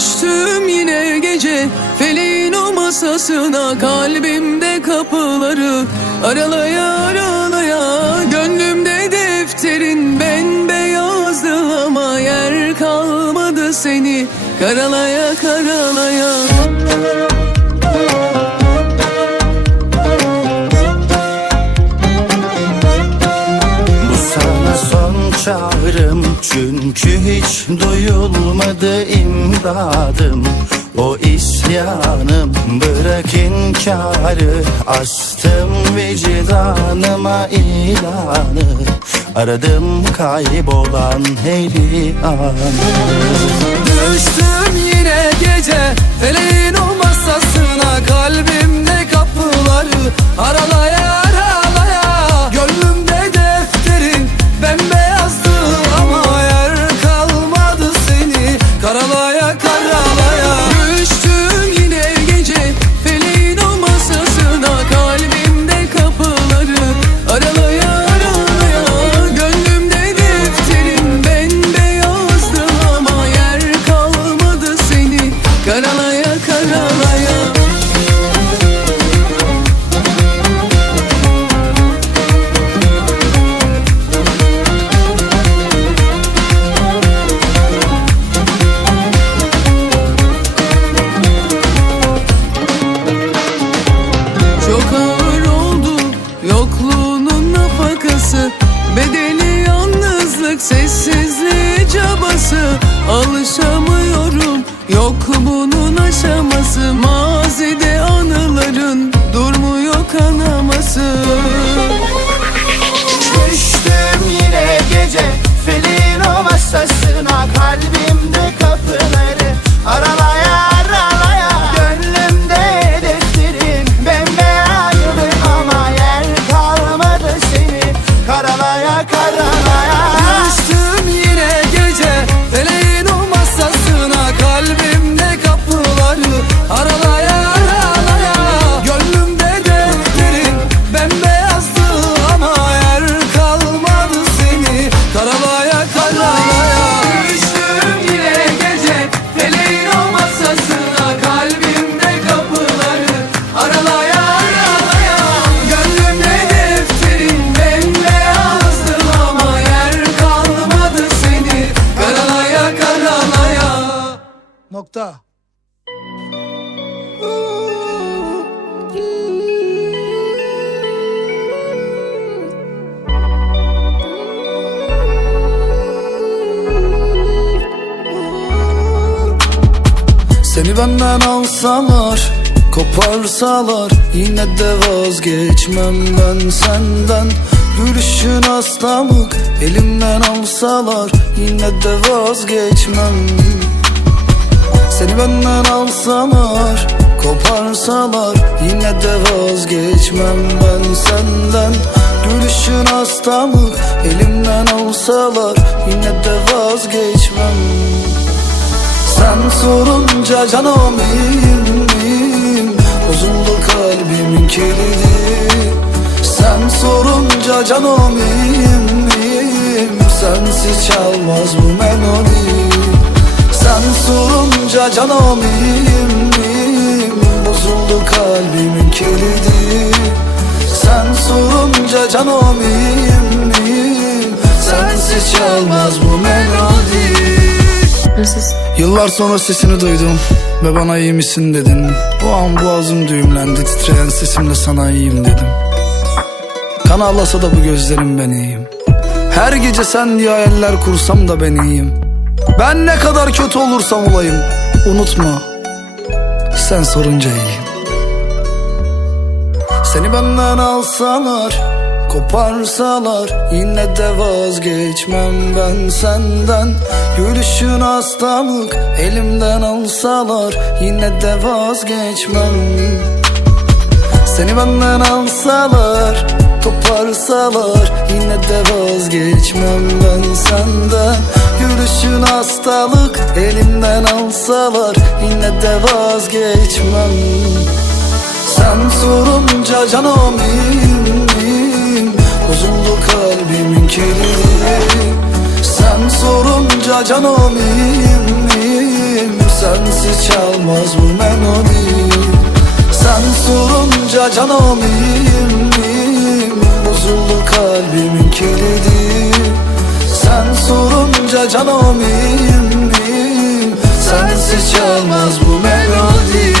Düştüm yine gece Feleğin o masasına Kalbimde kapıları Aralaya aralaya Gönlümde defterin bembeyazdı ama Yer kalmadı seni Karalaya karalaya Çünkü hiç duyulmadı imdadım. O isyanım bırak inkarı Astım vicdanıma ilanı. Aradım kaybolan her anı Düştüm yine gece Feleğin o masasına Kalbimde kapıları aralaya Bedeli yalnızlık sessizliği cabası Alışamıyorum yok bunun aşaması. Mazide anıların durmuyor kanaması Nokta. Seni benden alsalar Koparsalar Yine de vazgeçmem ben senden Gülüşün aslamık Elimden alsalar Yine de vazgeçmem seni benden alsalar Koparsalar Yine de vazgeçmem ben senden. Gülüşün hastalık Elimden alsalar Yine de vazgeçmem. Sen sorunca canım iyiyim Bozuldu kalbimin kilidi. Sen sorunca canım iyiyim. Sensiz çalmaz bu melodi sen sorunca canım iyiyim, iyiyim Bozuldu kalbimin kilidi. Sen sorunca canım iyiyim, iyiyim Sensiz çalmaz bu melodi. Yıllar sonra sesini duydum ve bana iyi misin dedin. O an boğazım düğümlendi titreyen sesimle sana iyiyim dedim. Kan ağlasa da bu gözlerim ben iyiyim. Her gece sen diye hayaller kursam da ben iyiyim ben ne kadar kötü olursam olayım Unutma. Sen sorunca iyiyim Seni benden alsalar Koparsalar Yine de vazgeçmem ben senden. Gülüşün hastalık Elimden alsalar Yine de vazgeçmem. Seni benden alsalar Koparsalar Yine de vazgeçmem ben senden Gülüşün hastalık Elimden alsalar Yine de vazgeçmem. Sen sorunca canım iyiyim, Bozuldu kalbimin kilidi Sen sorunca canım iyiyim, Sensiz çalmaz bu melodi. Sen sorunca canım iyiyim ya canım. Sensiz çalmaz bu melodi